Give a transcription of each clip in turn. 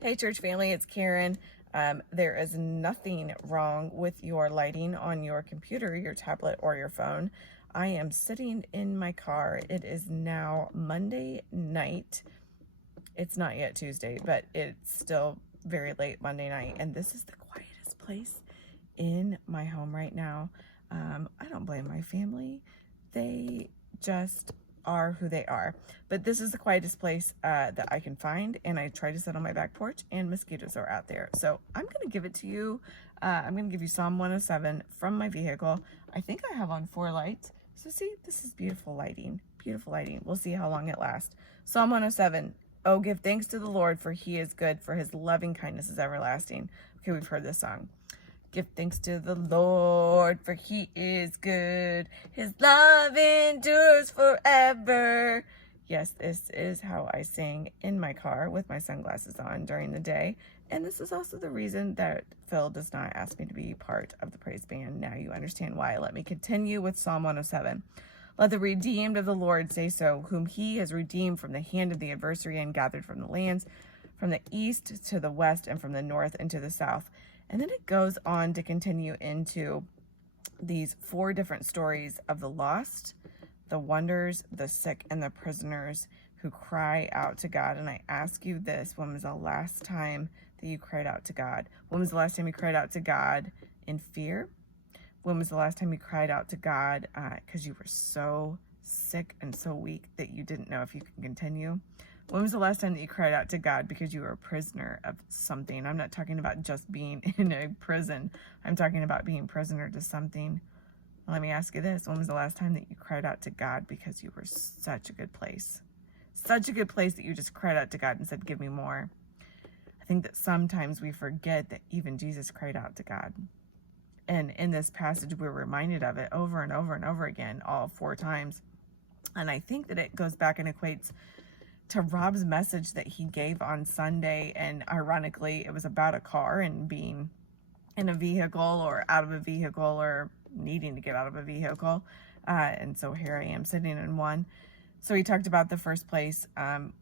Hey, church family, it's Karen. There is nothing wrong with your lighting on your computer, your tablet, or your phone. I am sitting in my car. It is now Monday night. It's not yet Tuesday, but it's still very late Monday night, and this is the quietest place in my home right now. I don't blame my family. They just are who they are. But this is the quietest place that I can find, and I try to sit on my back porch, and mosquitoes are out there. So I'm going to give it to you. I'm going to give you Psalm 107 from my vehicle. I think I have on 4 lights. So see, this is beautiful lighting. Beautiful lighting. We'll see how long it lasts. Psalm 107. Oh, give thanks to the Lord, for he is good, for his loving kindness is everlasting. Okay, we've heard this song. Give thanks to the Lord, for he is good. His love endures forever. Yes, this is how I sing in my car with my sunglasses on during the day. And this is also the reason that Phil does not ask me to be part of the praise band. Now you understand why. Let me continue with Psalm 107. Let the redeemed of the Lord say so, whom he has redeemed from the hand of the adversary and gathered from the lands, from the east to the west and from the north into the south. And then it goes on to continue into these 4 different stories of the lost, the wonders, the sick, and the prisoners who cry out to God. And I ask you this, when was the last time that you cried out to God? When was the last time you cried out to God in fear? When was the last time you cried out to God because you were so sick and so weak that you didn't know if you could continue? When was the last time that you cried out to God because you were a prisoner of something? I'm not talking about just being in a prison. I'm talking about being prisoner to something. Let me ask you this. When was the last time that you cried out to God because you were such a good place? Such a good place that you just cried out to God and said, give me more. I think that sometimes we forget that even Jesus cried out to God. And in this passage, we're reminded of it over and over and over again, all 4 times. And I think that it goes back and equates to Rob's message that he gave on Sunday. And ironically, it was about a car and being in a vehicle or out of a vehicle or needing to get out of a vehicle. And so here I am sitting in one. So he talked about the first place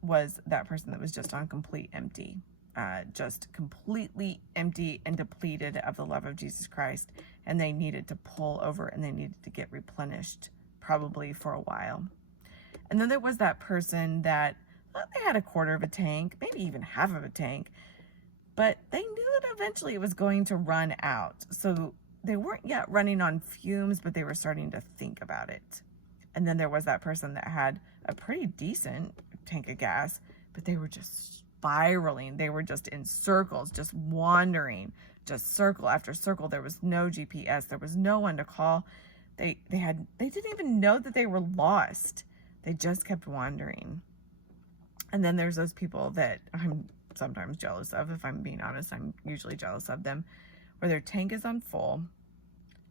was that person that was just on complete empty. Just completely empty and depleted of the love of Jesus Christ. And they needed to pull over and they needed to get replenished probably for a while. And then there was that person that they had a quarter of a tank, maybe even half of a tank, but they knew that eventually it was going to run out. So they weren't yet running on fumes, but they were starting to think about it. And then there was that person that had a pretty decent tank of gas, but they were just spiraling. They were just in circles, just wandering, just circle after circle. There was no GPS. There was no one to call. They didn't even know that they were lost. They just kept wandering. And then there's those people that I'm sometimes jealous of. If I'm being honest, I'm usually jealous of them, where their tank is on full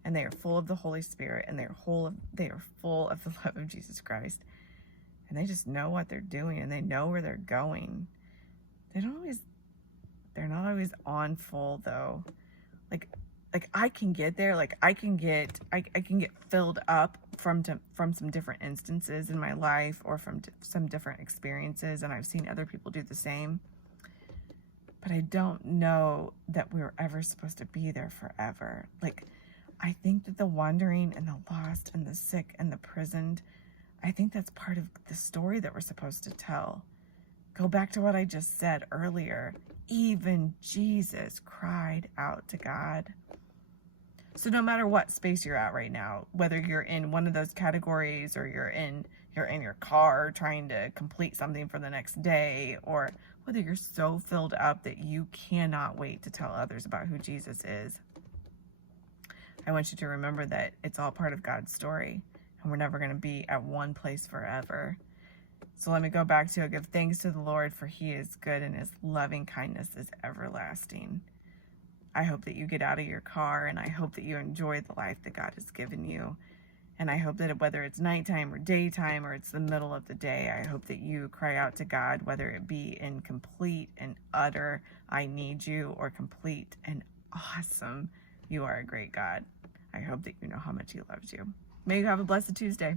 and they are full of the Holy Spirit and they are full of the love of Jesus Christ. And they just know what they're doing and they know where they're going. They're not always on full though. Like I can get there, I can get filled up from some different instances in my life or from some different experiences, and I've seen other people do the same. But I don't know that we were ever supposed to be there forever. I think that the wandering and the lost and the sick and the prisoned, I think that's part of the story that we're supposed to tell. Go back to what I just said earlier. Even Jesus cried out to God. So no matter what space you're at right now, whether you're in one of those categories or you're in your car trying to complete something for the next day, or whether you're so filled up that you cannot wait to tell others about who Jesus is, I want you to remember that it's all part of God's story and we're never going to be at one place forever. So let me go back to it. Give thanks to the Lord, for he is good and his loving kindness is everlasting. I hope that you get out of your car and I hope that you enjoy the life that God has given you. And I hope that whether it's nighttime or daytime or it's the middle of the day, I hope that you cry out to God, whether it be in complete and utter, I need you, or complete and awesome, you are a great God. I hope that you know how much he loves you. May you have a blessed Tuesday.